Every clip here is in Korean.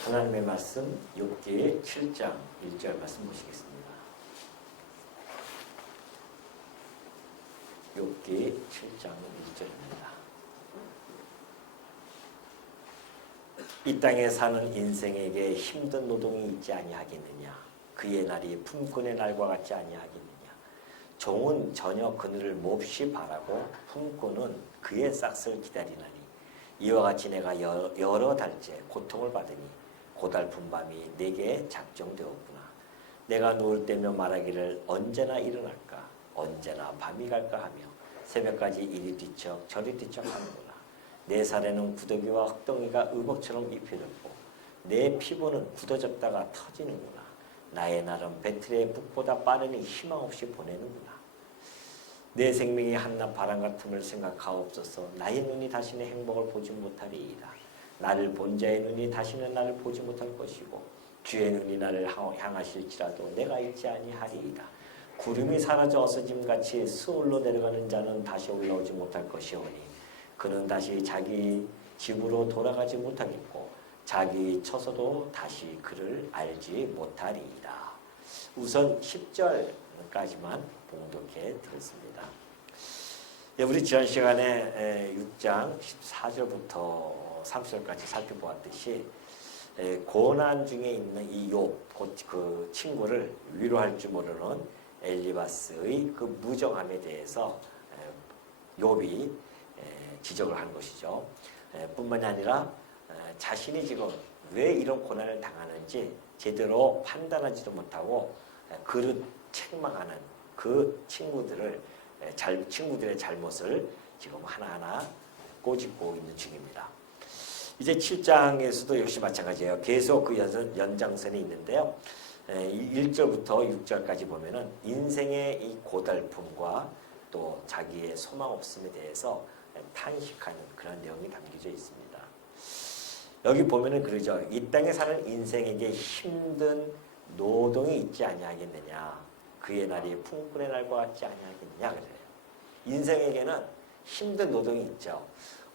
하나님의 말씀 욥기 7장 1절 말씀 보시겠습니다. 욥기 7장 1절입니다. 이 땅에 사는 인생에게 힘든 노동이 있지 아니하겠느냐. 그의 날이 품꾼의 날과 같지 아니하겠느냐. 종은 전혀 그늘을 몹시 바라고 품꾼은 그의 싹을 기다리나니 이와 같이 내가 여러 달째 고통을 받으니 고달픈 밤이 내게 작정되었구나. 내가 누울 때면 말하기를 언제나 일어날까 언제나 밤이 갈까 하며 새벽까지 이리 뒤척 저리 뒤척 하는구나. 내 살에는 구더기와 흙덩이가 의복처럼 입혀졌고 내 피부는 굳어졌다가 터지는구나. 나의 날은 배틀의 북보다 빠르니 희망없이 보내는구나. 내 생명이 한낱 바람 같음을 생각하옵소서. 나의 눈이 다시는 행복을 보지 못하리이다. 나를 본 자의 눈이 다시는 나를 보지 못할 것이고 주의 눈이 나를 향하실지라도 내가 잃지 아니하리이다. 구름이 사라져 어스짐같이 스올로 내려가는 자는 다시 올라오지 못할 것이오니 그는 다시 자기 집으로 돌아가지 못하겠고 자기 처소도 다시 그를 알지 못하리이다. 우선 10절까지만 봉독해 드렸습니다. 우리 지난 시간에 6장 14절부터 30절까지 살펴보았듯이 고난 중에 있는 이 욥, 그 친구를 위로할 줄 모르는 엘리바스의 그 무정함에 대해서 욥이 지적을 한 것이죠. 뿐만이 아니라 자신이 지금 왜 이런 고난을 당하는지 제대로 판단하지도 못하고 그를 책망하는 그 친구들의 잘못을 지금 하나하나 꼬집고 있는 중입니다. 이제 7장에서도 역시 마찬가지예요. 계속 그 연장선이 있는데요. 1절부터 6절까지 보면은 인생의 이 고달픔과 또 자기의 소망 없음에 대해서 탄식하는 그런 내용이 담겨져 있습니다. 여기 보면은 그러죠. 이 땅에 사는 인생에게 힘든 노동이 있지 아니하겠느냐. 그의 날이 품꾼의 날과 같지 아니하겠느냐 그래요. 인생에게는 힘든 노동이 있죠.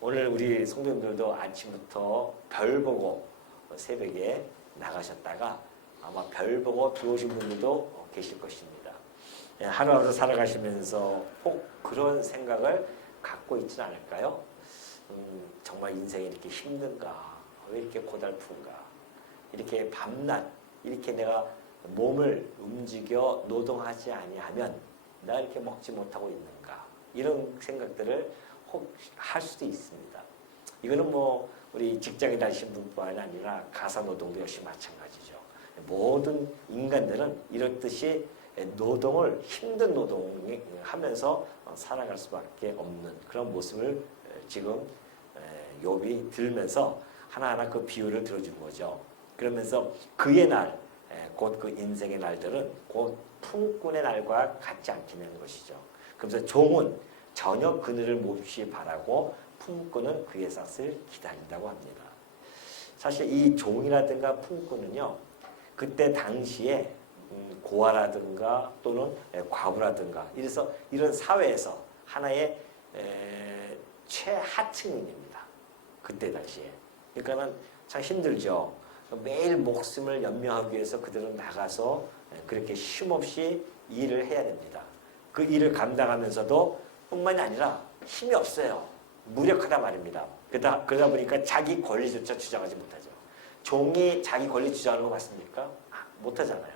오늘 우리 성도님들도 아침부터 별 보고 새벽에 나가셨다가 아마 별 보고 들어오신 분들도 계실 것입니다. 하루하루 살아가시면서 꼭 그런 생각을 갖고 있지는 않을까요? 정말 인생이 이렇게 힘든가? 왜 이렇게 고달픈가? 이렇게 밤낮 이렇게 내가 몸을 움직여 노동하지 아니하면 나 이렇게 먹지 못하고 있는가? 이런 생각들을 혹 할 수도 있습니다. 이거는 뭐 우리 직장에 다니신 분뿐만 아니라 가사노동도 역시 마찬가지죠. 모든 인간들은 이렇듯이 노동을 힘든 노동을 하면서 살아갈 수밖에 없는 그런 모습을 지금 욥이 들면서 하나하나 그 비유를 들어주는 거죠. 그러면서 그의 날, 곧 그 인생의 날들은 곧 품꾼의 날과 같지 않다는 것이죠. 그래서 종은 전혀 그늘을 몹시 바라고 품꾼은 그의 싹을 기다린다고 합니다. 사실 이 종이라든가 품꾼은요, 그때 당시에 고아라든가 또는 과부라든가 이래서 이런 사회에서 하나의 최하층인입니다. 그때 당시에. 그러니까는 참 힘들죠. 매일 목숨을 연명하기 위해서 그들은 나가서 그렇게 쉼없이 일을 해야 됩니다. 그 일을 감당하면서도 뿐만이 아니라 힘이 없어요. 무력하다 말입니다. 그러다 보니까 자기 권리조차 주장하지 못하죠. 종이 자기 권리 주장하는 거 맞습니까? 못하잖아요.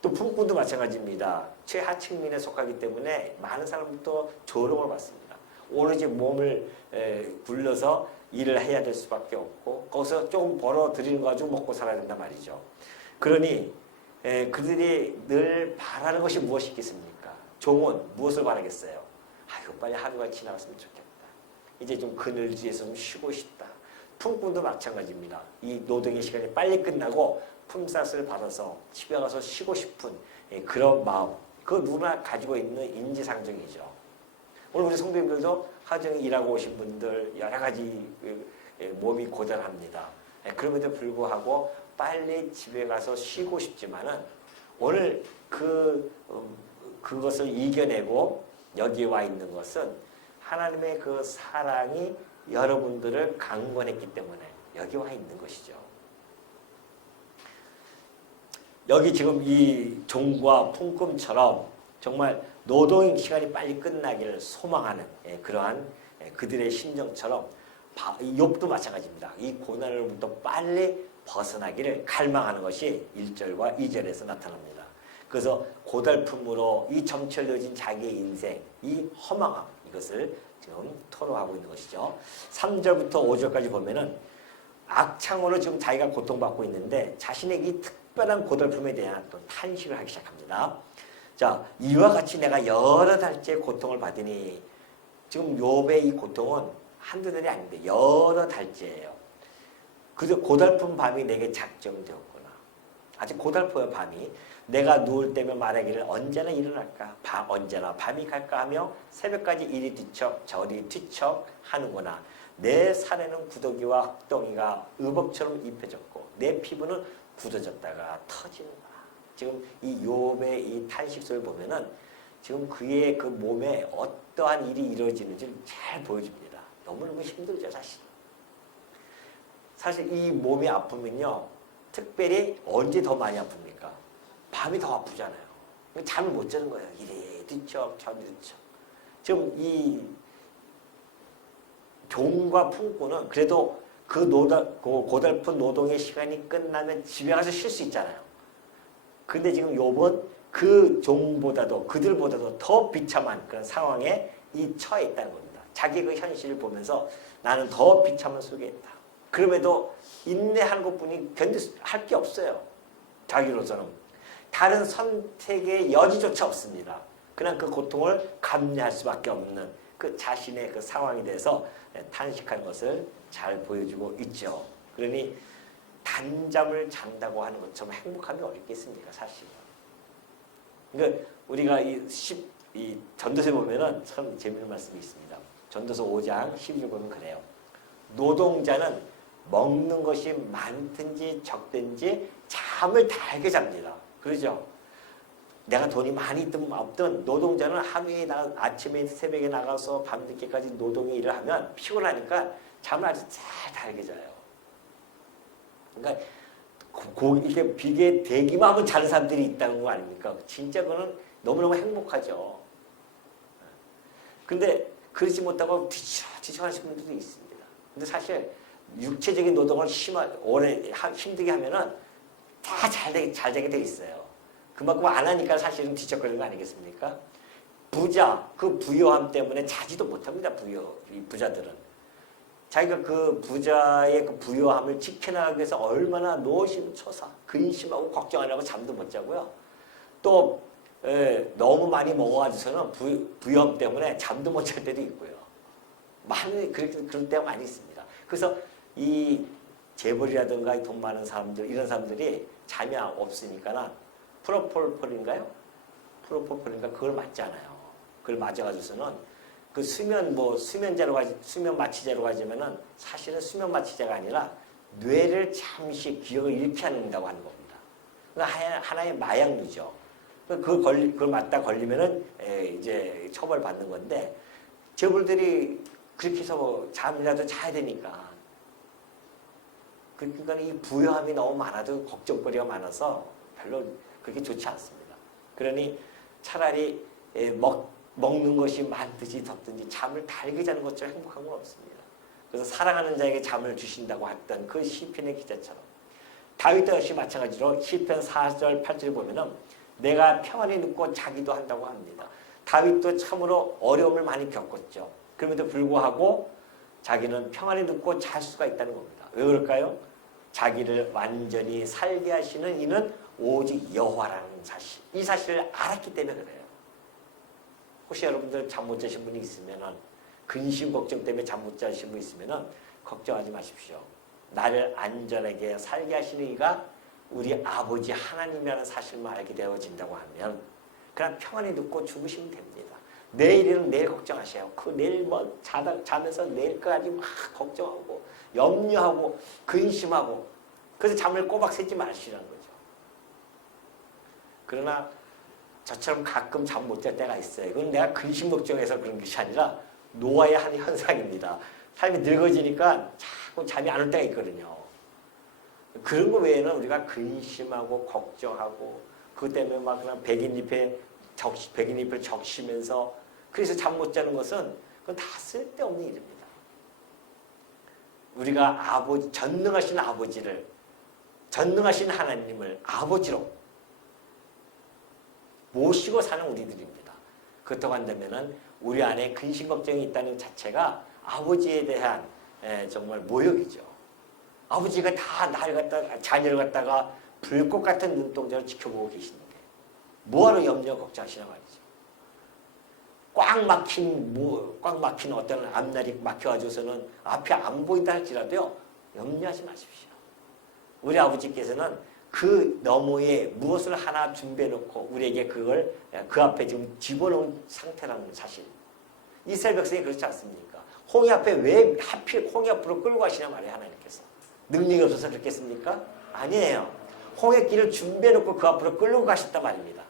또 품꾼도 마찬가지입니다. 최하층민에 속하기 때문에 많은 사람부터 조롱을 받습니다. 오로지 몸을 굴려서 일을 해야 될 수밖에 없고 거기서 조금 벌어들이는 거 가지고 먹고 살아야 된단 말이죠. 그러니 그들이 늘 바라는 것이 무엇이 있겠습니까? 종은 무엇을 바라겠어요? 아이고 빨리 하루가 지나갔으면 좋겠다. 이제 좀 그늘 뒤에서 좀 쉬고 싶다. 품꾼도 마찬가지입니다. 이 노동의 시간이 빨리 끝나고 품삯을 받아서 집에 가서 쉬고 싶은 그런 마음, 그거 누구나 가지고 있는 인지상정이죠. 오늘 우리 성도님들도 하정에 일하고 오신 분들 여러 가지 몸이 고단합니다. 그럼에도 불구하고 빨리 집에 가서 쉬고 싶지만은 오늘 그것을 이겨내고 여기에 와 있는 것은 하나님의 그 사랑이 여러분들을 강권했기 때문에 여기 와 있는 것이죠. 여기 지금 이 종과 품금처럼 정말 노동 시간이 빨리 끝나기를 소망하는 그러한 그들의 심정처럼 욥도 마찬가지입니다. 이 고난으로부터 빨리 벗어나기를 갈망하는 것이 1절과 2절에서 나타납니다. 그래서 고달픔으로 이 점철되어진 자기의 인생, 이 허망함, 이것을 지금 토로하고 있는 것이죠. 3절부터 5절까지 보면은 악창으로 지금 자기가 고통받고 있는데 자신의 이 특별한 고달픔에 대한 또 탄식을 하기 시작합니다. 자, 이와 같이 내가 여러 달째 고통을 받으니, 지금 욥의 이 고통은 한두 달이 아닌데 여러 달째예요. 그저 고달픈 밤이 내게 작정되었구나. 아주 고달퍼요, 밤이. 내가 누울 때면 말하기를 언제나 일어날까, 언제나 밤이 갈까 하며 새벽까지 이리 뒤척 저리 뒤척 하는구나. 내 살에는 구더기와 흙덩이가 의복처럼 입혀졌고 내 피부는 굳어졌다가 터지는구나. 지금 이 욥의 이 탄식소를 보면은 지금 그의 그 몸에 어떠한 일이 이루어지는지를 잘 보여줍니다. 너무너무 힘들죠, 사실. 사실 이 몸이 아프면요, 특별히 언제 더 많이 아픕니까? 밤이 더 아프잖아요. 잠을 못 자는 거예요. 이래 뒤척 저리 뒤척. 지금 이 종과 품꾼은 그래도 그 고달픈 노동의 시간이 끝나면 집에 가서 쉴 수 있잖아요. 근데 지금 욥은 그 종보다도 그들보다도 더 비참한 그런 상황에 이 처해 있다는 겁니다. 자기 그 현실을 보면서 나는 더 비참한 속에 있다. 그럼에도 인내하는 것뿐이 견딜 게 없어요. 자기로서는. 다른 선택의 여지조차 없습니다. 그냥 그 고통을 감내할 수밖에 없는 그 자신의 그 상황에 대해서 탄식하는 것을 잘 보여주고 있죠. 그러니 단잠을 잔다고 하는 것처럼 행복함이 어딨겠습니까, 사실. 그러니까 우리가 이 전도서에 보면은 참 재미있는 말씀이 있습니다. 전도서 5장 12절 보면 그래요. 노동자는 먹는 것이 많든지 적든지 잠을 달게 잡니다. 그러죠? 내가 돈이 많이 있든 없든 노동자는 하루에 아침에 새벽에 나가서 밤늦게까지 노동의 일을 하면 피곤하니까 잠을 아주 잘 달게 자요. 그러니까 이렇게 비계 대기만 하면 자는 사람들이 있다는 거 아닙니까? 진짜 그거는 너무너무 행복하죠. 근데 그러지 못하고 뒤척 하시는 분들도 있습니다. 근데 사실 육체적인 노동을 오래 힘들게 하면은 다 잘 되게 돼 있어요. 그만큼 안 하니까 사실은 뒤척거리는 거 아니겠습니까? 부자, 그 부요함 때문에 자지도 못합니다. 이 부자들은. 자기가 그 부자의 그 부요함을 지켜나가기 위해서 얼마나 노심초사, 근심하고 걱정하려고 잠도 못 자고요. 또 너무 많이 먹어가지고서는 부요함 때문에 잠도 못 잘 때도 있고요. 그런 때가 많이 있습니다. 그래서 이 재벌이라든가 돈 많은 사람들, 이런 사람들이 잠이 없으니까 프로폴폴인가요? 프로폴폴인가 그걸 맞잖아요. 그걸 맞아가지고서는 그 수면 마취제로 가지면은 사실은 수면 마취제가 아니라 뇌를 잠시 기억을 잃게 한다고 하는 겁니다. 그러니까 하나의 마약류죠. 그걸 맞다 걸리면은 이제 처벌 받는 건데 재벌들이 그렇게 해서 잠이라도 자야 되니까. 그러니까 이 부요함이 너무 많아도 걱정거리가 많아서 별로 그렇게 좋지 않습니다. 그러니 차라리 먹는 것이 많든지 적든지 잠을 달게 자는 것처럼 행복한 건 없습니다. 그래서 사랑하는 자에게 잠을 주신다고 했던 그 시편의 기자처럼 다윗도 역시 마찬가지로 시편 4절 8절에 보면은 내가 평안히 눕고 자기도 한다고 합니다. 다윗도 참으로 어려움을 많이 겪었죠. 그럼에도 불구하고 자기는 평안히 눕고 잘 수가 있다는 겁니다. 왜 그럴까요? 자기를 완전히 살게 하시는 이는 오직 여호와라는 사실. 이 사실을 알았기 때문에 그래요. 혹시 여러분들 잠 못 자신 분이 있으면은 근심 걱정 때문에 잠 못 자신 분이 있으면은 걱정하지 마십시오. 나를 안전하게 살게 하시는 이가 우리 아버지 하나님이라는 사실만 알게 되어진다고 하면 그냥 평안히 눕고 죽으시면 됩니다. 내일은 내일 걱정하셔요. 그 내일 자면서 내일까지 막 걱정하고 염려하고 근심하고 그래서 잠을 꼬박 새지 마시라는 거죠. 그러나 저처럼 가끔 잠 못 잘 때가 있어요. 그건 내가 근심 걱정해서 그런 것이 아니라 노화의 한 현상입니다. 삶이 늙어지니까 자꾸 잠이 안 올 때가 있거든요. 그런 거 외에는 우리가 근심하고 걱정하고 그것 때문에 막 그냥 백인잎을 적시면서 그래서 잠 못 자는 것은 그건 다 쓸데없는 일입니다. 우리가 전능하신 아버지를 전능하신 하나님을 아버지로 모시고 사는 우리들입니다. 그렇다고 한다면은 우리 안에 근심 걱정이 있다는 자체가 아버지에 대한 정말 모욕이죠. 아버지가 다 자녀를 갖다가 불꽃 같은 눈동자로 지켜보고 계시는데 뭐하러 염려 걱정하시나 말이죠. 꽉 막힌 어떤 앞날이 막혀가지고서는 앞이 안 보인다 할지라도요 염려하지 마십시오. 우리 아버지께서는 그 너머에 무엇을 하나 준비해놓고 우리에게 그걸 그 앞에 지금 집어넣은 상태라는 사실. 이스라엘 백성이 그렇지 않습니까? 홍해 앞에 왜 하필 홍해 앞으로 끌고 가시냐 말이에요. 하나님께서. 능력이 없어서 그렇겠습니까? 아니에요. 홍해 길을 준비해놓고 그 앞으로 끌고 가셨단 말입니다.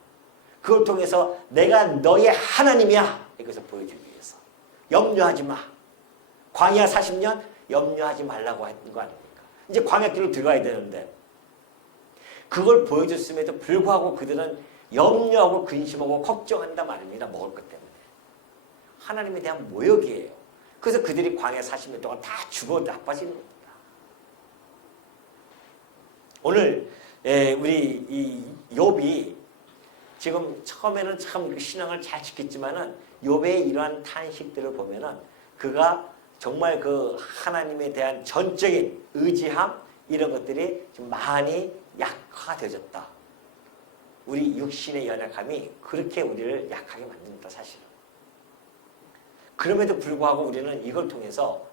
그걸 통해서 내가 너의 하나님이야. 이것을 보여주기 위해서. 염려하지 마. 광야 40년 염려하지 말라고 하는 거 아닙니까? 이제 광야 길로 들어가야 되는데 그걸 보여줬음에도 불구하고 그들은 염려하고 근심하고 걱정한단 말입니다. 먹을 것 때문에. 하나님에 대한 모욕이에요. 그래서 그들이 광야 40년 동안 다 죽어 나빠지는 겁니다. 오늘 우리 이 욥이 지금 처음에는 참 신앙을 잘 지켰지만은 욥의 이러한 탄식들을 보면은 그가 정말 그 하나님에 대한 전적인 의지함 이런 것들이 좀 많이 약화되어졌다. 우리 육신의 연약함이 그렇게 우리를 약하게 만듭니다. 사실은. 그럼에도 불구하고 우리는 이걸 통해서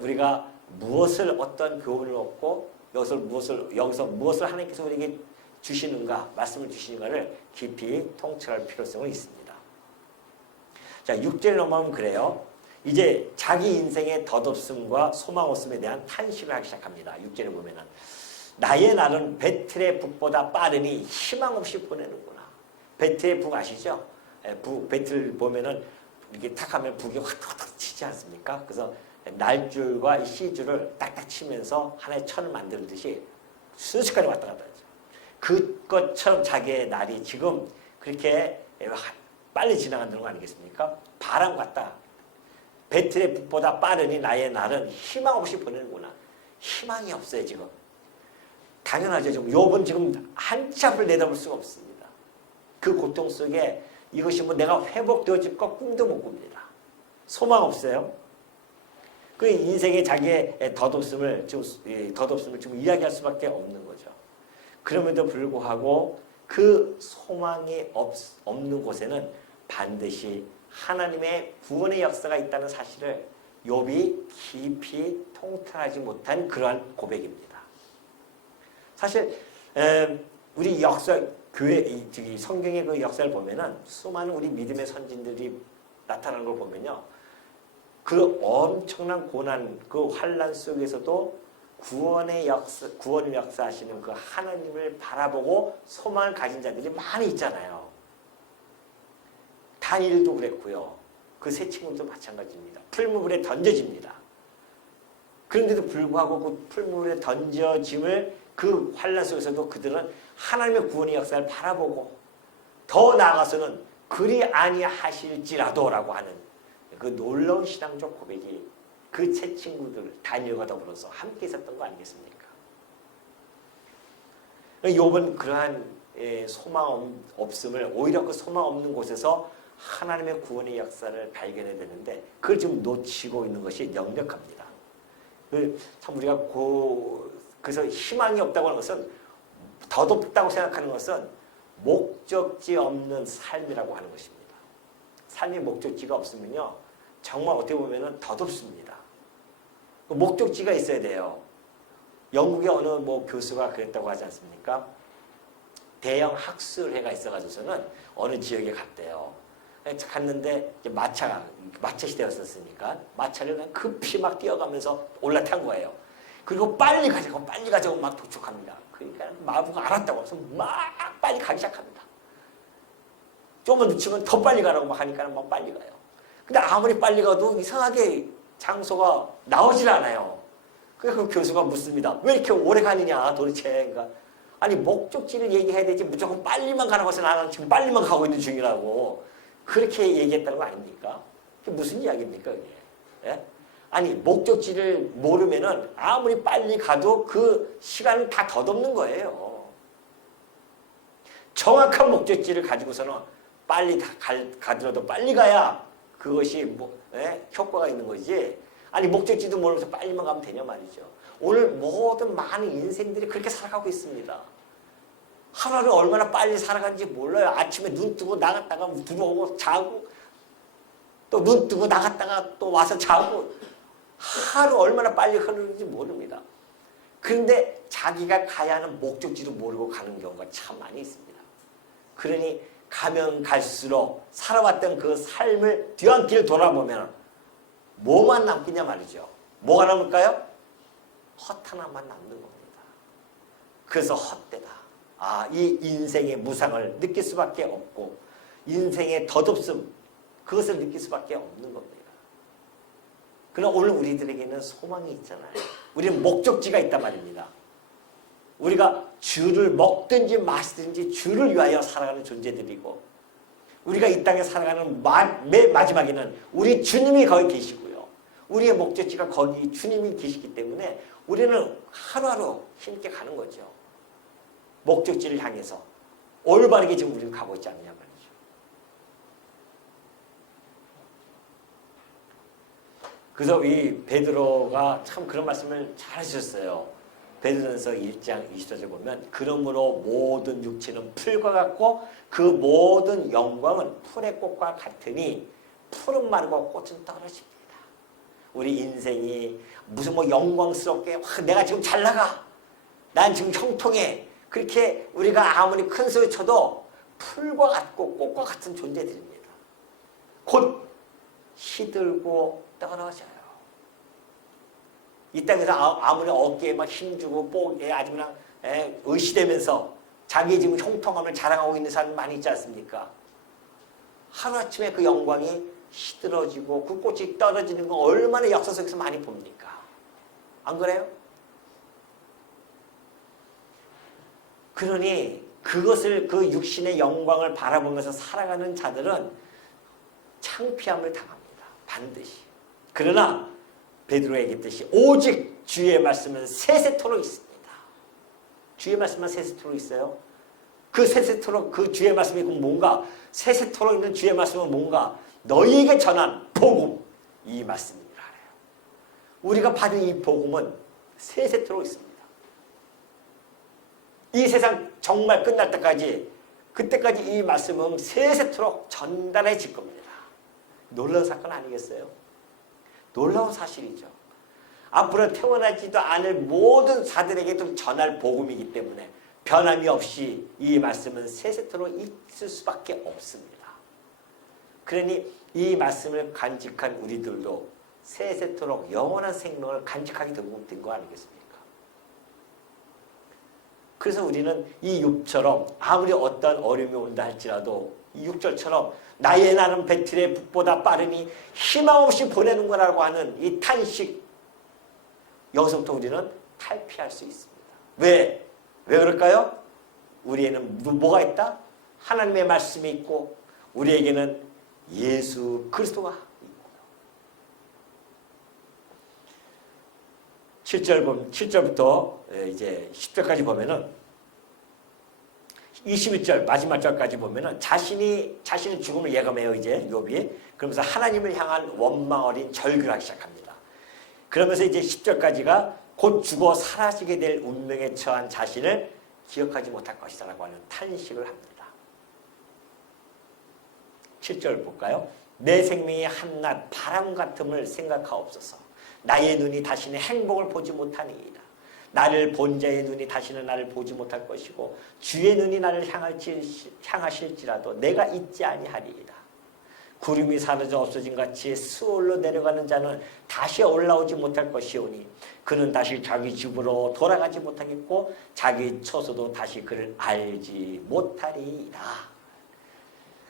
우리가 무엇을 어떤 교훈을 얻고 여기서 무엇을 하나님께서 우리에게 주시는가, 말씀을 주시는가를 깊이 통찰할 필요성이 있습니다. 자, 6절에 넘어가면 그래요. 이제 자기 인생의 덧없음과 소망 없음에 대한 탄식을 하기 시작합니다. 6절에 보면은 나의 날은 배틀의 북보다 빠르니 희망 없이 보내는구나. 배틀의 북 아시죠? 배틀 보면은 이렇게 탁 하면 북이 확 치지 않습니까? 그래서 날줄과 씨줄을 딱딱 치면서 하나의 천을 만들듯이 순식간에 왔다 갔다 하죠. 그것처럼 자기의 날이 지금 그렇게 빨리 지나간다는 거 아니겠습니까? 바람 같다. 배틀의 북보다 빠르니 나의 날은 희망 없이 보내는구나. 희망이 없어요 지금. 당연하죠. 지금 욥은 지금 한치 앞을 내다볼 수가 없습니다. 그 고통 속에 이것이 뭐 내가 회복되어질 것 꿈도 못 꿉니다. 소망 없어요. 그 인생의 자기의 덧없음을 지금 이야기할 수밖에 없는 거죠. 그럼에도 불구하고 그 소망이 없는 곳에는 반드시 하나님의 구원의 역사가 있다는 사실을 욥이 깊이 통찰하지 못한 그러한 고백입니다. 사실 우리 역사 교회 성경의 그 역사를 보면은 수많은 우리 믿음의 선진들이 나타나는 걸 보면요, 그 엄청난 고난, 그 환난 속에서도 구원을 역사하시는 그 하나님을 바라보고 소망을 가진 자들이 많이 있잖아요. 다니엘도 그랬고요. 그 세 친구도 마찬가지입니다. 풀무불에 던져집니다. 그런데도 불구하고 그 풀무불에 던져짐을 그 환난 속에서도 그들은 하나님의 구원의 역사를 바라보고 더 나아가서는 그리 아니하실지라도라고 하는 그 놀라운 신앙적 고백이 그 세 친구들 다니엘과 더불어서 함께 있었던 거 아니겠습니까? 욥은 그러한 소망 없음을 오히려 그 소망 없는 곳에서 하나님의 구원의 역사를 발견해야 되는데 그걸 지금 놓치고 있는 것이 역력합니다. 참 우리가 그래서 희망이 없다고 하는 것은 덧없다고 생각하는 것은 목적지 없는 삶이라고 하는 것입니다. 삶의 목적지가 없으면요 정말 어떻게 보면은 덧없습니다. 목적지가 있어야 돼요. 영국의 어느 교수가 그랬다고 하지 않습니까? 대형 학술회가 있어가지고서는 어느 지역에 갔대요. 갔는데 이제 마차 시대였었으니까 마차를 그냥 급히 막 뛰어가면서 올라탄 거예요. 그리고 빨리 가자고 막 도축합니다. 그러니까 마부가 알았다고 해서 막 빨리 가기 시작합니다. 조금만 늦추면 더 빨리 가라고 막 하니까 막 빨리 가요. 근데 아무리 빨리 가도 이상하게 장소가 나오질 않아요. 그 교수가 묻습니다. 왜 이렇게 오래 가느냐 도대체. 그러니까 아니 목적지를 얘기해야 되지 무조건 빨리만 가라고 해서 나는 지금 빨리만 가고 있는 중이라고 그렇게 얘기했다는 거 아닙니까? 그게 무슨 이야기입니까 그게? 예? 아니 목적지를 모르면은 아무리 빨리 가도 그 시간은 다 덧없는 거예요. 정확한 목적지를 가지고서는 빨리 가더라도 빨리 가야 그것이 효과가 있는 거지. 아니 목적지도 모르면서 빨리만 가면 되냐 말이죠. 오늘 모든 많은 인생들이 그렇게 살아가고 있습니다. 하루를 얼마나 빨리 살아가는지 몰라요. 아침에 눈 뜨고 나갔다가 들어오고 자고 또 눈 뜨고 나갔다가 또 와서 자고 하루 얼마나 빨리 흐르는지 모릅니다. 그런데 자기가 가야 하는 목적지도 모르고 가는 경우가 참 많이 있습니다. 그러니 가면 갈수록 살아왔던 그 삶을 뒤안길을 돌아보면 뭐만 남겠냐 말이죠. 뭐가 남을까요? 허탄함만 남는 겁니다. 그래서 헛되다. 이 인생의 무상을 느낄 수밖에 없고 인생의 덧없음 그것을 느낄 수밖에 없는 겁니다. 그러나 오늘 우리들에게는 소망이 있잖아요. 우리는 목적지가 있단 말입니다. 우리가 주를 먹든지 마시든지 주를 위하여 살아가는 존재들이고 우리가 이 땅에 살아가는 맨 마지막에는 우리 주님이 거기 계시고요. 우리의 목적지가 거기 주님이 계시기 때문에 우리는 하루하루 힘있게 가는 거죠. 목적지를 향해서 올바르게 지금 우리는 가고 있지 않느냐 말이죠. 그래서 이 베드로가 참 그런 말씀을 잘 하셨어요. 베드로전서 1장 20절에 보면 그러므로 모든 육체는 풀과 같고 그 모든 영광은 풀의 꽃과 같으니 풀은 마르고 꽃은 떨어집니다. 우리 인생이 무슨 영광스럽게 내가 지금 잘 나가 난 지금 형통해 그렇게 우리가 아무리 큰 소리 쳐도 풀과 같고 꽃과 같은 존재들입니다. 곧 시들고 떨어져요. 이 땅에서 아무리 어깨에 막 힘주고 뽕에 아주 그냥 의시되면서 자기 지금 형통함을 자랑하고 있는 사람 많이 있지 않습니까? 하루아침에 그 영광이 시들어지고 그 꽃이 떨어지는 거 얼마나 역사 속에서 많이 봅니까? 안 그래요? 그러니 그것을 그 육신의 영광을 바라보면서 살아가는 자들은 창피함을 당합니다. 반드시. 그러나 베드로가 얘기했듯이 오직 주의 말씀은 세세토록 있습니다. 주의 말씀은 세세토록 있어요. 그 세세토록 그 주의 말씀이 뭔가 세세토록 있는 주의 말씀은 뭔가 너희에게 전한 복음 이 말씀이라 해요. 우리가 받은 이 복음은 세세토록 있습니다. 이 세상 정말 끝날 때까지 그때까지 이 말씀은 세세토록 전달해질 겁니다. 놀라운 사건 아니겠어요? 놀라운 사실이죠. 앞으로 태어나지도 않을 모든 사들에게도 전할 복음이기 때문에 변함이 없이 이 말씀은 세세토록 있을 수밖에 없습니다. 그러니 이 말씀을 간직한 우리들도 세세토록 영원한 생명을 간직하게 된 거 아니겠습니까? 그래서 우리는 이 욥처럼 아무리 어떤 어려움이 온다 할지라도 이 6절처럼 나의 나는 배틀의 북보다 빠르니 희망 없이 보내는 거라고 하는 이 탄식 여기서부터 우리는 탈피할 수 있습니다. 왜? 왜 그럴까요? 우리에는 뭐가 있다? 하나님의 말씀이 있고 우리에게는 예수 그리스도가 있고요. 7절부터 이제 10절까지 보면은 21절 마지막 절까지 보면은 자신의 죽음을 예감해요. 이제 욥이 그러면서 하나님을 향한 원망 어린 절규를 하기 시작합니다. 그러면서 이제 10절까지가 곧 죽어 사라지게 될 운명에 처한 자신을 기억하지 못할 것이다라고 하는 탄식을 합니다. 7절 볼까요? 내 생명의 한낱 바람 같음을 생각하옵소서. 나의 눈이 다시는 행복을 보지 못하니이다. 나를 본 자의 눈이 다시는 나를 보지 못할 것이고 주의 눈이 나를 향하실지라도 내가 잊지 아니하리이다. 구름이 사라져 없어진 같이 수월로 내려가는 자는 다시 올라오지 못할 것이오니 그는 다시 자기 집으로 돌아가지 못하겠고 자기 처소도 다시 그를 알지 못하리이다.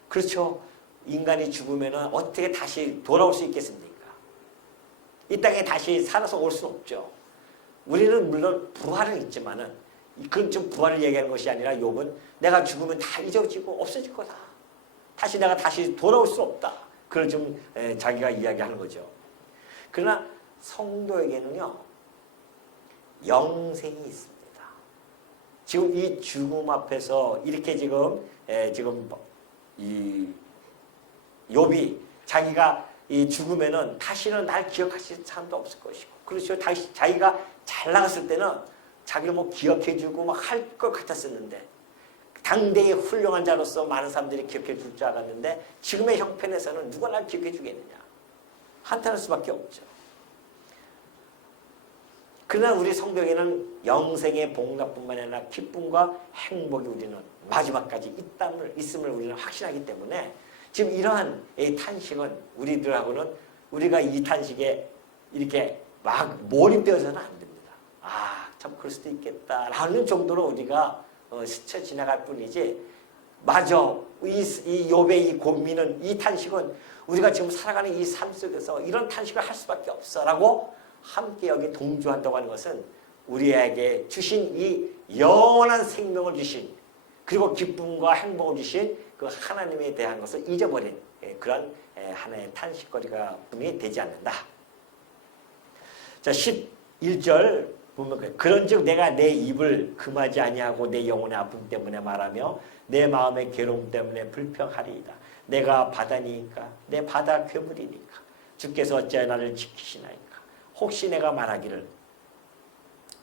그렇죠. 인간이 죽으면 어떻게 다시 돌아올 수 있겠습니까? 이 땅에 다시 살아서 올 수 없죠. 우리는 물론 부활은 있지만은 그건 좀 부활을 얘기하는 것이 아니라 욥은 내가 죽으면 다 잊어지고 없어질 거다. 내가 다시 돌아올 수 없다. 그걸 좀 자기가 이야기하는 거죠. 그러나 성도에게는요, 영생이 있습니다. 지금 이 죽음 앞에서 이렇게 지금 이 욥이 자기가 이 죽으면은 다시는 날 기억하실 사람도 없을 것이고, 그렇죠. 다시 자기가 잘 나갔을 때는 자기를 뭐 기억해주고 막 할 것 같았었는데, 당대의 훌륭한 자로서 많은 사람들이 기억해 줄 줄 알았는데, 지금의 형편에서는 누가 날 기억해 주겠느냐? 한탄할 수밖에 없죠. 그러나 우리 성도에게는 영생의 복락뿐만 아니라 기쁨과 행복이 우리는 마지막까지 있음을 우리는 확신하기 때문에, 지금 이러한 이 탄식은 우리들하고는, 우리가 이 탄식에 이렇게 막 몰입되어서는 안 됩니다. 참 그럴 수도 있겠다라는 정도로 우리가 스쳐 지나갈 뿐이지, 맞아, 이 욥의 이 고민은, 이 탄식은 우리가 지금 살아가는 이 삶 속에서 이런 탄식을 할 수밖에 없어라고 함께 여기 동조한다고 하는 것은, 우리에게 주신 이 영원한 생명을 주신, 그리고 기쁨과 행복을 주신 그 하나님에 대한 것을 잊어버린 그런 하나의 탄식거리가 분명히 되지 않는다. 자, 11절 보면, 그런즉 내가 내 입을 금하지 아니하고 내 영혼의 아픔 때문에 말하며 내 마음의 괴로움 때문에 불평하리이다. 내가 바다니까, 내 바다 괴물이니까 주께서 어찌하여 나를 지키시나이까. 혹시 내가 말하기를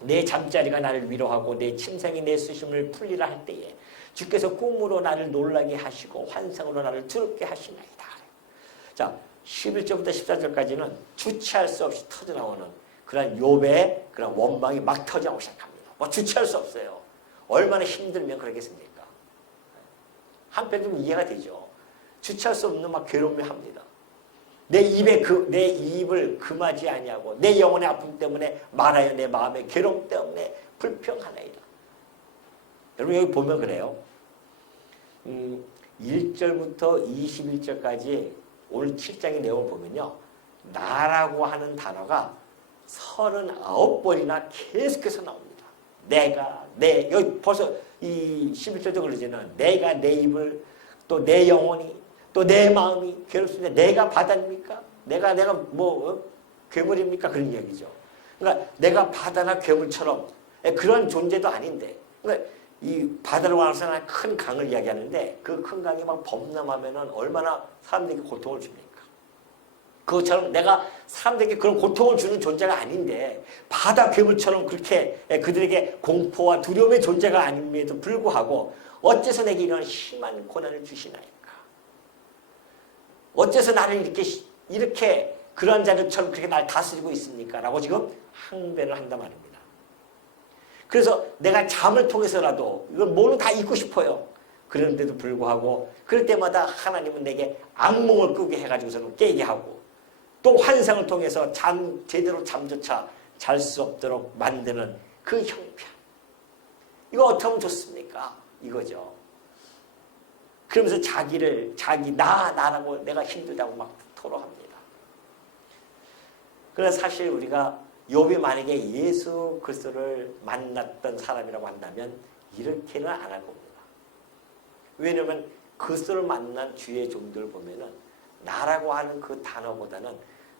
내 잠자리가 나를 위로하고 내 침생이 내 수심을 풀리라 할 때에 주께서 꿈으로 나를 놀라게 하시고 환상으로 나를 두렵게 하시나이다. 자, 11절부터 14절까지는 주체할 수 없이 터져나오는 그런 욥의 그런 원망이 막 터져나오기 시작합니다. 뭐 주체할 수 없어요. 얼마나 힘들면 그러겠습니까? 한편 좀 이해가 되죠. 주체할 수 없는 막 괴로움을 합니다. 내 입을 금하지 아니하고 내 영혼의 아픔 때문에 말하여 내 마음의 괴로움 때문에 불평하나이다. 여러분 여기 보면 그래요. 1절부터 21절까지 오늘 7장의 내용을 보면요, 나라고 하는 단어가 39번이나 계속해서 나옵니다. 여기 벌써 이 11절도 그러잖아요. 내가 내 입을, 또 내 영혼이, 또 내 마음이 괴롭습니다. 내가 바다입니까? 내가 괴물입니까? 그런 얘기죠. 그러니까 내가 바다나 괴물처럼 그런 존재도 아닌데, 그러니까 이 바다로 와서는 큰 강을 이야기하는데, 그 큰 강이 막 범람하면은 얼마나 사람들에게 고통을 줍니까? 그것처럼 내가 사람들에게 그런 고통을 주는 존재가 아닌데, 바다 괴물처럼 그렇게 그들에게 공포와 두려움의 존재가 아님에도 불구하고 어째서 내게 이런 심한 고난을 주시나이까? 어째서 나를 이렇게 그런 자들처럼 그렇게 날 다스리고 있습니까? 라고 지금 항변을 한단 말입니다. 그래서 내가 잠을 통해서라도 이건 뭐는 다 잊고 싶어요. 그런데도 불구하고 그럴 때마다 하나님은 내게 악몽을 꾸게 해가지고서는 깨게 하고, 또 환상을 통해서 제대로 잠조차 잘 수 없도록 만드는 그 형편. 이거 어떻게 하면 좋습니까? 이거죠. 그러면서 나라고 내가 힘들다고 막 토로합니다. 그래서 사실 우리가 욥이 만약에 예수 그리스도를 만났던 사람이라고 한다면 이렇게는 안 할 겁니다. 왜냐하면 그리스도를 만난 주의 종들을 보면은 나라고 하는 그 단어보다는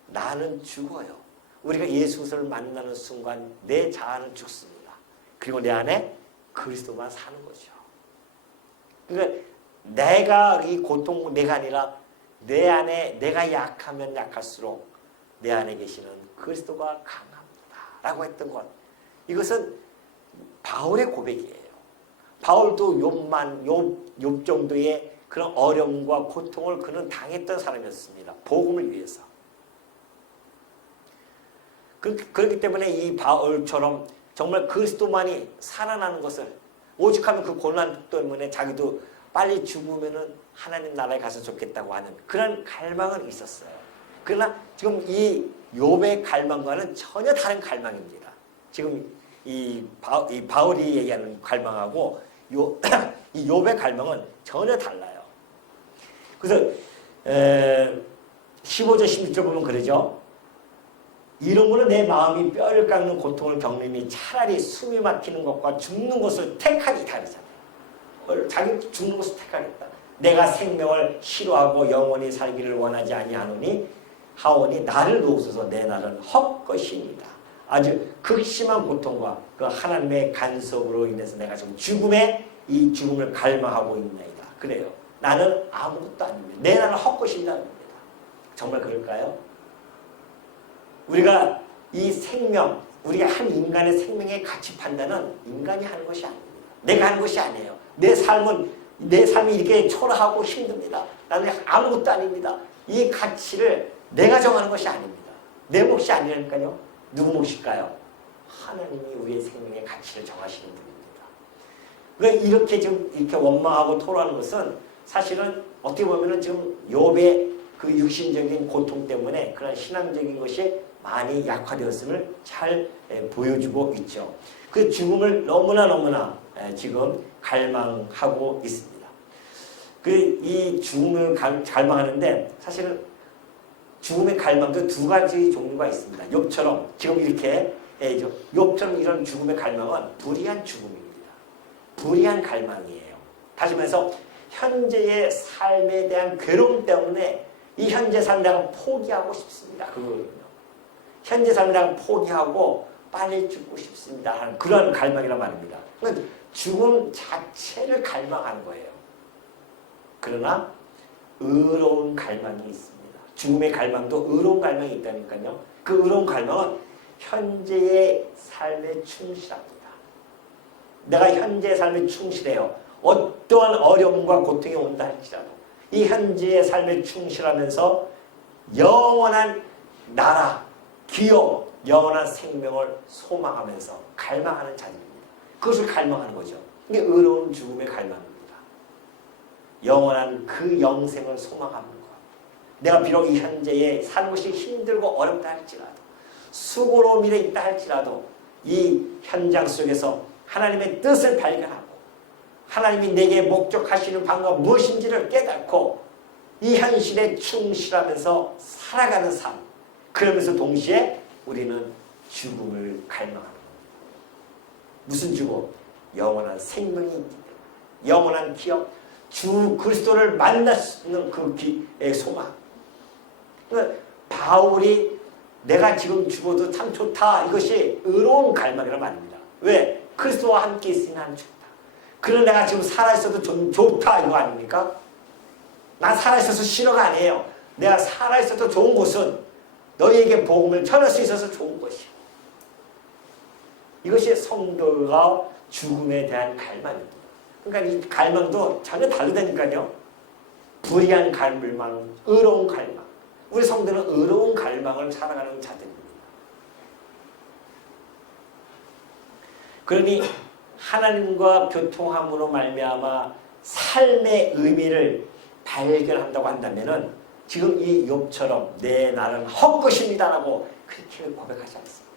나는 죽어요. 우리가 예수 그리스도를 만나는 순간 내 자아는 죽습니다. 그리고 내 안에 그리스도만 사는 거죠. 그러니까 내가 이 고통, 내가 아니라 내 안에 내가 약하면 약할수록 내 안에 계시는 그리스도가 강합니다 라고 했던 것, 이것은 바울의 고백이에요. 바울도 욥 정도의 그런 어려움과 고통을 그는 당했던 사람이었습니다. 복음을 위해서. 그렇기 때문에 이 바울처럼 정말 그리스도만이 살아나는 것을, 오직하면 그 고난 때문에 자기도 빨리 죽으면은 하나님 나라에 가서 좋겠다고 하는 그런 갈망은 있었어요. 그러나 지금 이 욥의 갈망과는 전혀 다른 갈망입니다. 지금 이 바울이 얘기하는 갈망하고 이 욥의 갈망은 전혀 달라요. 그래서 15절 16절 보면 그러죠. 이런 거는 내 마음이 뼈를 깎는 고통을 겪느니 차라리 숨이 막히는 것과 죽는 것을 택하기 다르잖아요. 자기 죽는 것을 택하겠다. 내가 생명을 싫어하고 영원히 살기를 원하지 아니하노니 하오니 나를 놓으소서 내 날은 헛것이니이다. 아주 극심한 고통과 그 하나님의 간섭으로 인해서 내가 지금 이 죽음을 갈망하고 있나이다. 그래요. 나는 아무것도 아닙니다. 내 날은 헛것이다. 정말 그럴까요? 우리가 이 생명, 우리가 한 인간의 생명의 가치 판단은 인간이 하는 것이 아닙니다. 내가 하는 것이 아니에요. 내 삶이 이렇게 초라하고 힘듭니다. 나는 아무것도 아닙니다. 이 가치를 내가 정하는 것이 아닙니다. 내 몫이 아니라니까요. 누구 몫일까요? 하나님이 우리의 생명의 가치를 정하시는 분입니다. 그러니까 이렇게 지금 이렇게 원망하고 토로하는 것은 사실은 어떻게 보면은 지금 욥의 그 육신적인 고통 때문에 그런 신앙적인 것이 많이 약화되었음을 잘 보여주고 있죠. 그 죽음을 너무나 지금 갈망하고 있습니다. 이 죽음을 갈망하는데 사실은 죽음의 갈망도 두 가지 종류가 있습니다. 욥처럼 지금 이렇게 욥처럼 이런 죽음의 갈망은 불의한 죽음입니다. 불의한 갈망이에요. 다시 말해서 현재의 삶에 대한 괴로움 때문에 이 현재 삶을 내가 포기하고 싶습니다. 그거는요. 현재 삶을 내가 포기하고 빨리 죽고 싶습니다 하는 그런 갈망이란 말입니다. 그러니까 죽음 자체를 갈망하는 거예요. 그러나 의로운 갈망이 있습니다. 죽음의 갈망도 의로운 갈망이 있다니까요. 그 의로운 갈망은 현재의 삶에 충실합니다. 내가 현재의 삶에 충실해요. 어떠한 어려움과 고통이 온다 할지라도 이 현재의 삶에 충실하면서 영원한 나라, 기업, 영원한 생명을 소망하면서 갈망하는 자들입니다. 그것을 갈망하는 거죠. 이게 의로운 죽음의 갈망입니다. 영원한 그 영생을 소망하는 것. 내가 비록 이 현재에 사는 것이 힘들고 어렵다 할지라도 수고로움이 있다 할지라도 이 현장 속에서 하나님의 뜻을 발견하고 하나님이 내게 목적하시는 바가 무엇인지를 깨닫고 이 현실에 충실하면서 살아가는 삶. 그러면서 동시에 우리는 죽음을 갈망하는 겁니다. 무슨 죽음? 영원한 생명이 있기 때문에 영원한 기업, 주 그리스도를 만나는 그 소망. 그러니까 바울이 내가 지금 죽어도 참 좋다. 이것이 의로운 갈망이란 말입니다. 왜? 그리스도와 함께 있으니 난 좋다. 그런 내가 지금 살아있어도 좀 좋다. 이거 아닙니까? 난 살아있어서 싫어가 아니에요. 내가 살아있어도 좋은 곳은 너희에게 복음을 전할 수 있어서 좋은 것이요. 이것이 성도가 죽음에 대한 갈망입니다. 그러니까 이 갈망도 전혀 다르다니까요. 불의한 갈망, 의로운 갈망. 우리 성도는 의로운 갈망을 살아가는 자들입니다. 그러니 하나님과 교통함으로 말미암아 삶의 의미를 발견한다고 한다면은 지금 이 욥처럼 내 날은 헛것입니다라고 그렇게 고백하지 않습니다.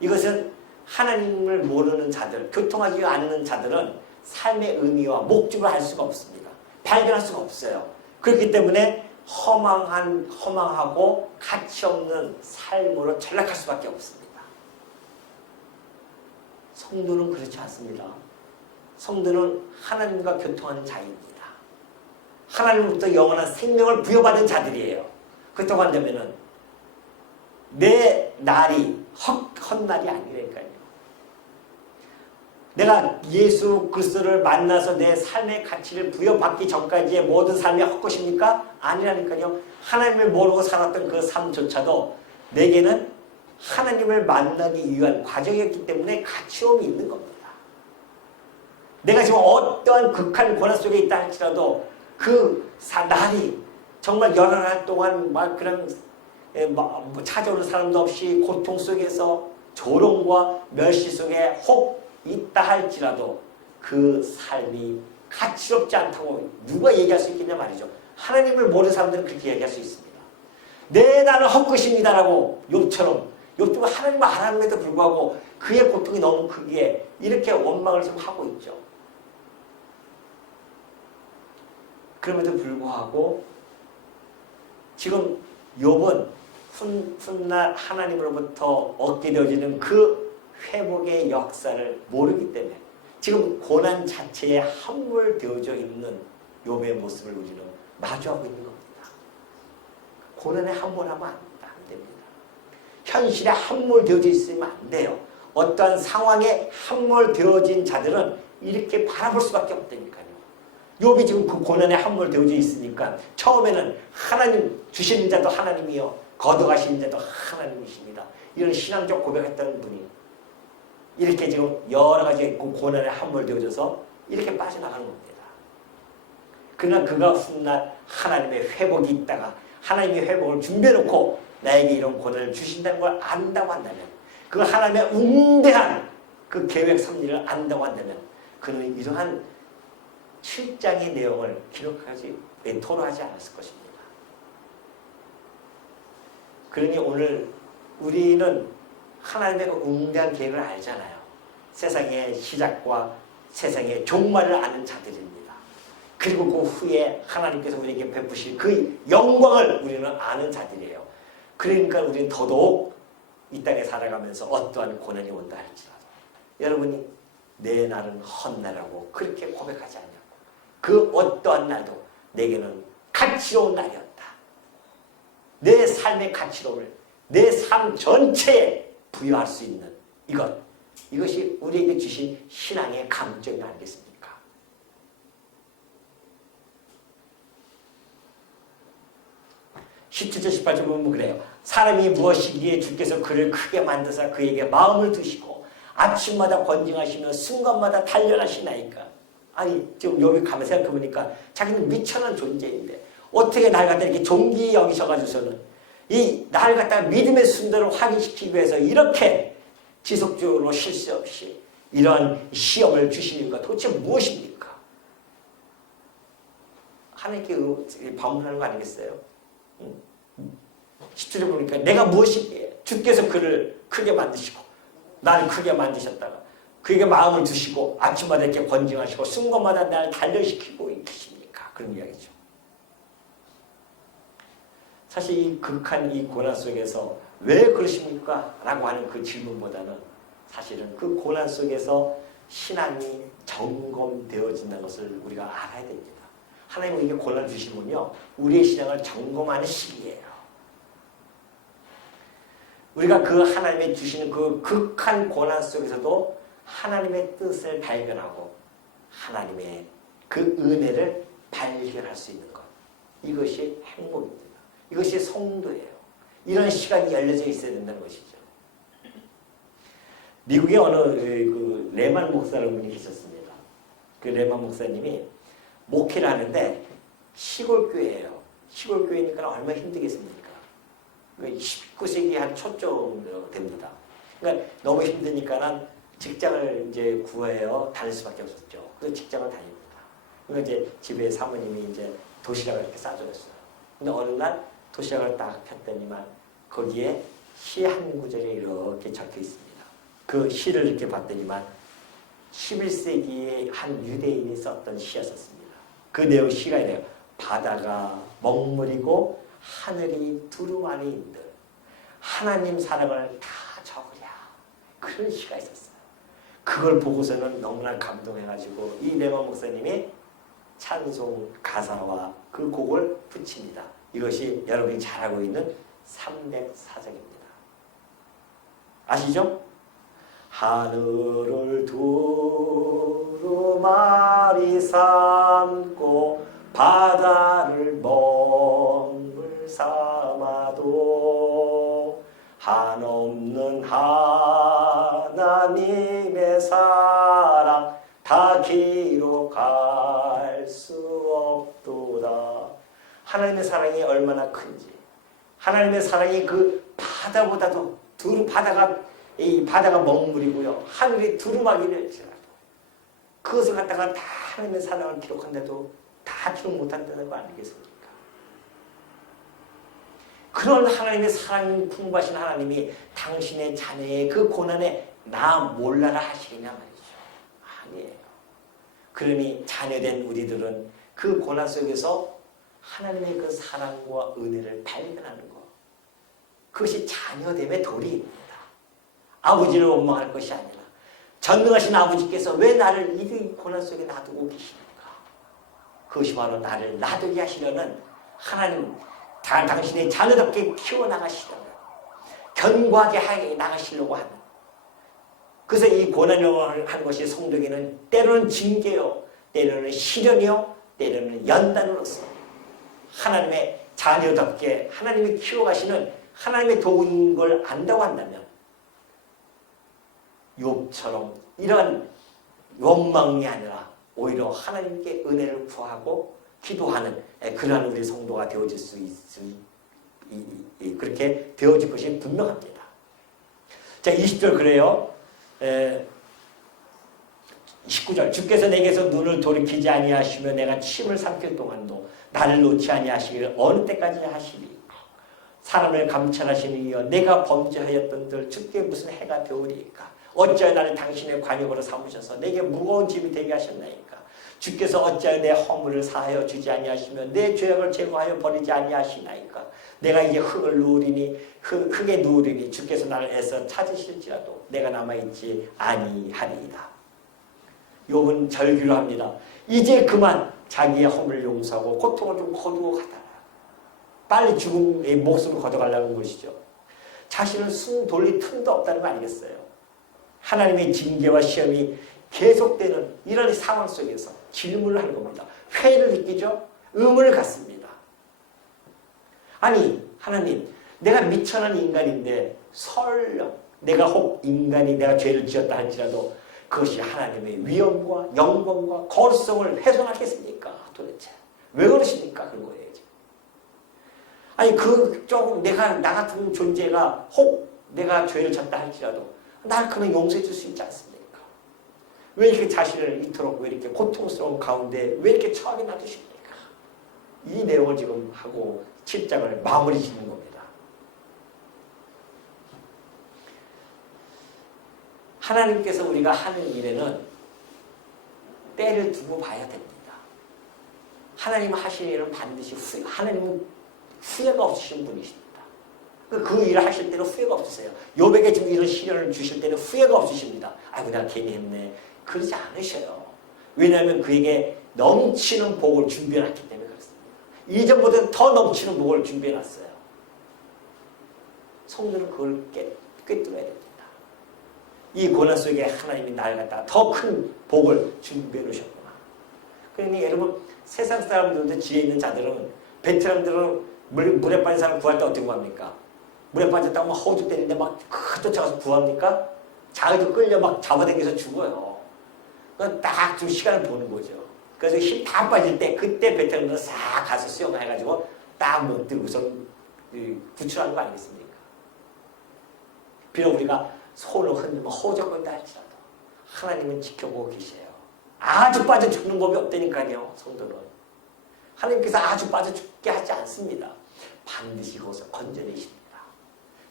이것은 하나님을 모르는 자들, 교통하지 않는 자들은 삶의 의미와 목적을 알 수가 없습니다. 발견할 수가 없어요. 그렇기 때문에 허망하고 가치 없는 삶으로 전락할 수밖에 없습니다. 성도는 그렇지 않습니다. 성도는 하나님과 교통하는 자입니다. 하나님으로부터 영원한 생명을 부여받은 자들이에요. 그렇다고 한다면은 내 날이 헛날이 아니라니까요. 내가 예수 그리스도를 만나서 내 삶의 가치를 부여받기 전까지의 모든 삶이 헛것입니까? 아니라니까요. 하나님을 모르고 살았던 그 삶조차도 내게는 하나님을 만나기 위한 과정이었기 때문에 가치움이 있는 겁니다. 내가 지금 어떠한 극한 고난 속에 있다 할지라도 그 날이 정말 여러 날 동안 막 그런 찾아오는 사람도 없이 고통 속에서 조롱과 멸시 속에 혹 있다 할지라도 그 삶이 가치롭지 않다고 누가 얘기할 수 있겠냐 말이죠. 하나님을 모르는 사람들은 그렇게 얘기할 수 있습니다. 내 나는 헛것입니다라고 욥처럼 하나님을 알았음에도 불구하고 그의 고통이 너무 크기에 이렇게 원망을 좀 하고 있죠. 그럼에도 불구하고 지금 욥은 훗날 하나님으로부터 얻게 되어지는 그 회복의 역사를 모르기 때문에 지금 고난 자체에 함몰되어져 있는 욥의 모습을 우리는 마주하고 있는 겁니다. 고난에 함몰하면 안 됩니다. 현실에 함몰되어져 있으면 안 돼요. 어떠한 상황에 함몰되어진 자들은 이렇게 바라볼 수밖에 없다니까요. 욥이 지금 그 고난에 함몰되어져 있으니까 처음에는 하나님 주시는 자도 하나님이요 거둬가시는 자도 하나님이십니다. 이런 신앙적 고백했던 분이 이렇게 지금 여러 가지 고난에 함몰되어져서 이렇게 빠져나가는 겁니다. 그러나 그가 훗날 하나님의 회복이 있다가 하나님의 회복을 준비해놓고 나에게 이런 고난을 주신다는 걸 안다고 한다면, 그 하나님의 웅대한 그 계획 섭리를 안다고 한다면 그는 이러한 7장의 내용을 기록하지, 토로하지 않았을 것입니다. 그러니 오늘 우리는 하나님의 그 웅대한 계획을 알잖아요. 세상의 시작과 세상의 종말을 아는 자들입니다. 그리고 그 후에 하나님께서 우리에게 베푸실 그 영광을 우리는 아는 자들이에요. 그러니까 우리는 더더욱 이 땅에 살아가면서 어떠한 고난이 온다 할지라도 여러분이 내 날은 헛날이라고 그렇게 고백하지 않냐고. 그 어떠한 날도 내게는 가치로운 날이었다. 내 삶의 가치로움을 내 삶 전체에 부여할 수 있는 이것이 우리에게 주신 신앙의 감정이 아니겠습니까? 17절 18절 보면 그래요. 사람이 무엇이기에 주께서 그를 크게 만드사 그에게 마음을 두시고 아침마다 권징하시며 순간마다 단련하시나이까. 아니 지금 여기 가면 생각해보니까 자기는 미천한 존재인데 어떻게 날 갖다 이렇게 존귀히 여기셔가지고서는 이 날 갖다가 믿음의 순도를 확인시키기 위해서 이렇게 지속적으로 실수 없이 이런 시험을 주시니까 도대체 무엇입니까? 하나님께 방문하는 거 아니겠어요? 10절에 보니까 내가 무엇이기에 주께서 그를 크게 만드시고 나를 크게 만드셨다가 그에게 마음을 두시고 아침마다 이렇게 권징하시고 순간마다 나를 단련시키고 계십니까? 그런 이야기죠. 사실 이 극한 이 고난 속에서 왜 그러십니까? 라고 하는 그 질문보다는 사실은 그 고난 속에서 신앙이 점검되어진다는 것을 우리가 알아야 됩니다. 하나님은 이게 고난을 주시면요 우리의 신앙을 점검하는 시기예요. 우리가 그 하나님의 주시는 그 극한 고난 속에서도 하나님의 뜻을 발견하고 하나님의 그 은혜를 발견할 수 있는 것, 이것이 행복입니다. 이것이 성도예요. 이런 시간이 열려져 있어야 된다는 것이죠. 미국에 어느 그 레만 목사라는 분이 계셨습니다. 그 레만 목사님이 목회를 하는데 시골 교회예요. 시골 교회니까 얼마나 힘들겠습니까? 19세기 한 초쯤 됩니다. 그러니까 너무 힘드니까는 직장을 이제 구해요. 다닐 수밖에 없었죠. 그래서 직장을 다닙니다. 그러니까 이제 집에 사모님이 이제 도시락을 이렇게 싸줘줬어요. 근데 어느 날 도시락을 딱 폈더니만 거기에 시 한 구절이 이렇게 적혀 있습니다. 그 시를 이렇게 봤더니만 11세기에 한 유대인이 썼던 시였었습니다. 그 내용 시가 이래요. 바다가 먹물이고 하늘이 두루마리인들 하나님 사랑을 다 적으랴. 그런 시가 있었어요. 그걸 보고서는 너무나 감동해가지고 이 레만 목사님이 찬송 가사와 그 곡을 붙입니다. 이것이 여러분이 잘 알고 있는 304장입니다. 아시죠? 하늘을 두루마리 삼고 바다를 먹물 삼아도 한없는 하나님의 사랑 다 기록할 수 없도다. 하나님의 사랑이 얼마나 큰지, 하나님의 사랑이 그 바다보다도 바다가 먹물이고요, 하늘이 두루마기를지라도 그것을 갖다가 다 하나님의 사랑을 기록한데도 다 기록 못한다는 거 아니겠습니까? 그런 하나님의 사랑 풍부하신 하나님이 당신의 자녀의 그 고난에 나 몰라라 하시겠냐 말이죠. 아니에요. 그러니 자녀된 우리들은 그 고난 속에서 하나님의 그 사랑과 은혜를 발견하는 것, 그것이 자녀됨의 도리입니다. 아버지를 원망할 것이 아니라 전능하신 아버지께서 왜 나를 이 고난 속에 놔두고 계십니까? 그것이 바로 나를 놔두게 하시려는 하나님, 당신의 자녀답게 키워나가시려는, 견고하게 하게 나가시려고 하는, 그래서 이 고난을 하는 것이 성도에게는 때로는 징계요, 때로는 시련이요, 때로는 연단으로서 하나님의 자녀답게 하나님이 키워가시는 하나님의 도인 걸 안다고 한다면 욥처럼 이런 원망이 아니라 오히려 하나님께 은혜를 구하고 기도하는 그러한 우리 성도가 되어질 수 그렇게 되어질 것이 분명합니다. 자, 20절 그래요. 19절 주께서 내게서 눈을 돌이키지 아니하시며 내가 침을 삼킬 동안도 나를 놓지 아니하시기를 어느 때까지 하시리. 사람을 감찰하시는 이여 내가 범죄하였던들 주께 무슨 해가 되오리이까. 어찌하여 나를 당신의 관역으로 삼으셔서 내게 무거운 짐이 되게 하셨나이까. 주께서 어찌하여 내 허물을 사하여 주지 아니하시며 내 죄악을 제거하여 버리지 아니하시나이까. 내가 이제 흙을 누우리니 흙에 누우리니 주께서 나를 애써 찾으실지라도 내가 남아있지 아니하리이다. 욥은 절규를 합니다. 이제 그만 자기의 허물을 용서하고 고통을 좀 거두고 가다라. 빨리 죽음의 목숨을 걷어가려는 것이죠. 자신을 숨 돌릴 틈도 없다는 거 아니겠어요? 하나님의 징계와 시험이 계속되는 이런 상황 속에서 질문을 하는 겁니다. 회의를 느끼죠? 의문을 갖습니다. 아니 하나님, 내가 미천한 인간인데 설령 내가 혹 인간이 내가 죄를 지었다 할지라도 그것이 하나님의 위엄과 영광과 거룩성을 훼손하겠습니까? 도대체 왜 그러십니까? 그런 거예요. 아니 조금 나 같은 존재가 혹 내가 죄를 졌다 할지라도 날 그는 용서해 줄 수 있지 않습니까? 왜 이렇게 자신을 이토록 왜 이렇게 고통스러운 가운데 왜 이렇게 처하게 놔두십니까? 이 내용을 지금 하고 7장을 마무리 짓는 겁니다. 하나님께서 우리가 하는 일에는 때를 두고 봐야 됩니다. 하나님 하시는 일은 반드시 하나님은 후회가 없으신 분이십니다. 그 일을 하실 때는 후회가 없으세요. 욥에게 지금 이런 시련을 주실 때는 후회가 없으십니다. 아이고 내가 괜히 했네. 그러지 않으셔요. 왜냐하면 그에게 넘치는 복을 준비해놨기 때문에 그렇습니다. 이전보다는 더 넘치는 복을 준비해놨어요. 성도는 그걸 꿰뚫어야 됩니다. 이 고난 속에 하나님이 나를 갖다가 더 큰 복을 준비해 놓으셨구나. 그러니 여러분 세상 사람들도 지혜 있는 자들은 베테랑들은 물에 빠진 사람 구할 때 어떻게 구합니까? 물에 빠졌다고 막 허우적대는데 막 쫓아가서 구합니까? 자기도 끌려 막 잡아당겨서 죽어요. 딱 좀 시간을 보는 거죠. 그래서 힘 다 빠질 때 그때 베테랑들은 싹 가서 수영해가지고 딱 못 들고서 구출하는 거 아니겠습니까? 비록 우리가 손을 흔들면 허우적거린다 할지라도 하나님은 지켜보고 계세요. 아주 빠져 죽는 법이 없다니까요. 성도는. 하나님께서 아주 빠져 죽게 하지 않습니다. 반드시 그것을 건져내십니다.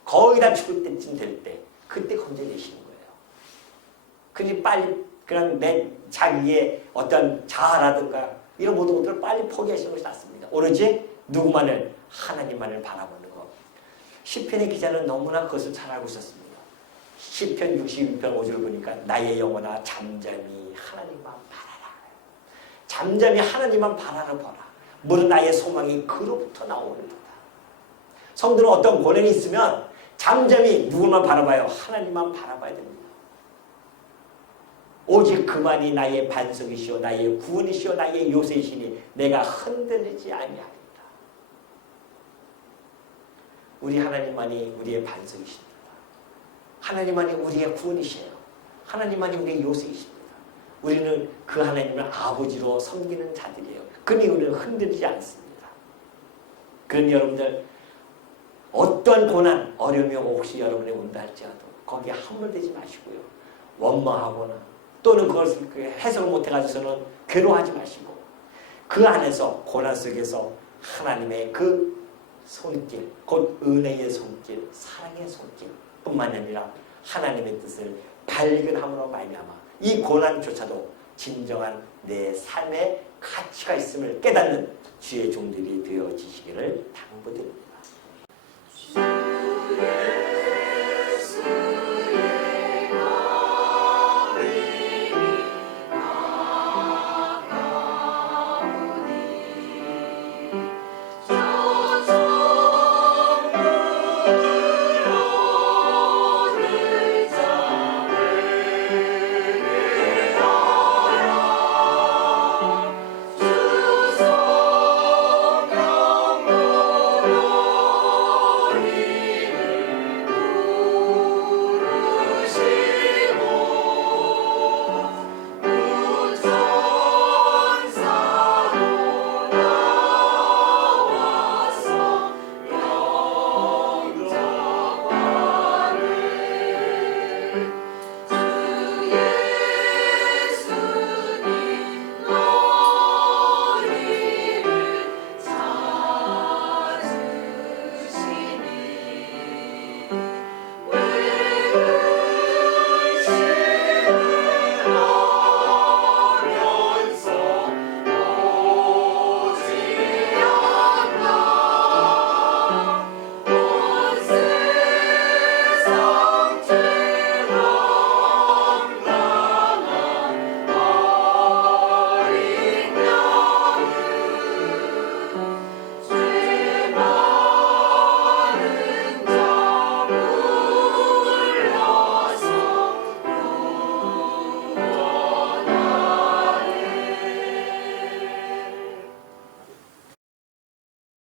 거의 다 죽을 때쯤 될 때 그때 건져내시는 거예요. 그니 빨리 그냥 내 자기의 어떤 자아라든가 이런 모든 것들을 빨리 포기하시는 것이 낫습니다. 오로지 누구만을 하나님만을 바라보는 것. 시편의 기자는 너무나 그것을 잘 알고 있었습니다. 시편 62편 5절 보니까 나의 영혼아 잠잠히 하나님만 바라라. 잠잠히 하나님만 바라보라. 무릇 나의 소망이 그로부터 나오는도다. 성도는 어떤 고난이 있으면 잠잠히 누구만 바라봐요? 하나님만 바라봐야 됩니다. 오직 그만이 나의 반석이시오 나의 구원이시오 나의 요새이시니 내가 흔들리지 아니하리이다. 우리 하나님만이 우리의 반석이십니다. 하나님만이 우리의 구원이시에요. 하나님만이 우리의 요새이십니다. 우리는 그 하나님을 아버지로 섬기는 자들이에요. 그러니 우리는 흔들리지 않습니다. 그런 여러분들 어떤 고난, 어려움이 혹시 여러분에 온다 할지라도 거기에 함몰되지 마시고요. 원망하거나 또는 그것을 해석을 못해가지고서는 괴로워하지 마시고 그 안에서 고난 속에서 하나님의 그 손길, 곧 은혜의 손길, 사랑의 손길 뿐만 아니라 하나님의 뜻을 발견함으로 말미암아 이 고난조차도 진정한 내 삶의 가치가 있음을 깨닫는 주의 종들이 되어지시기를 당부드립니다. 주의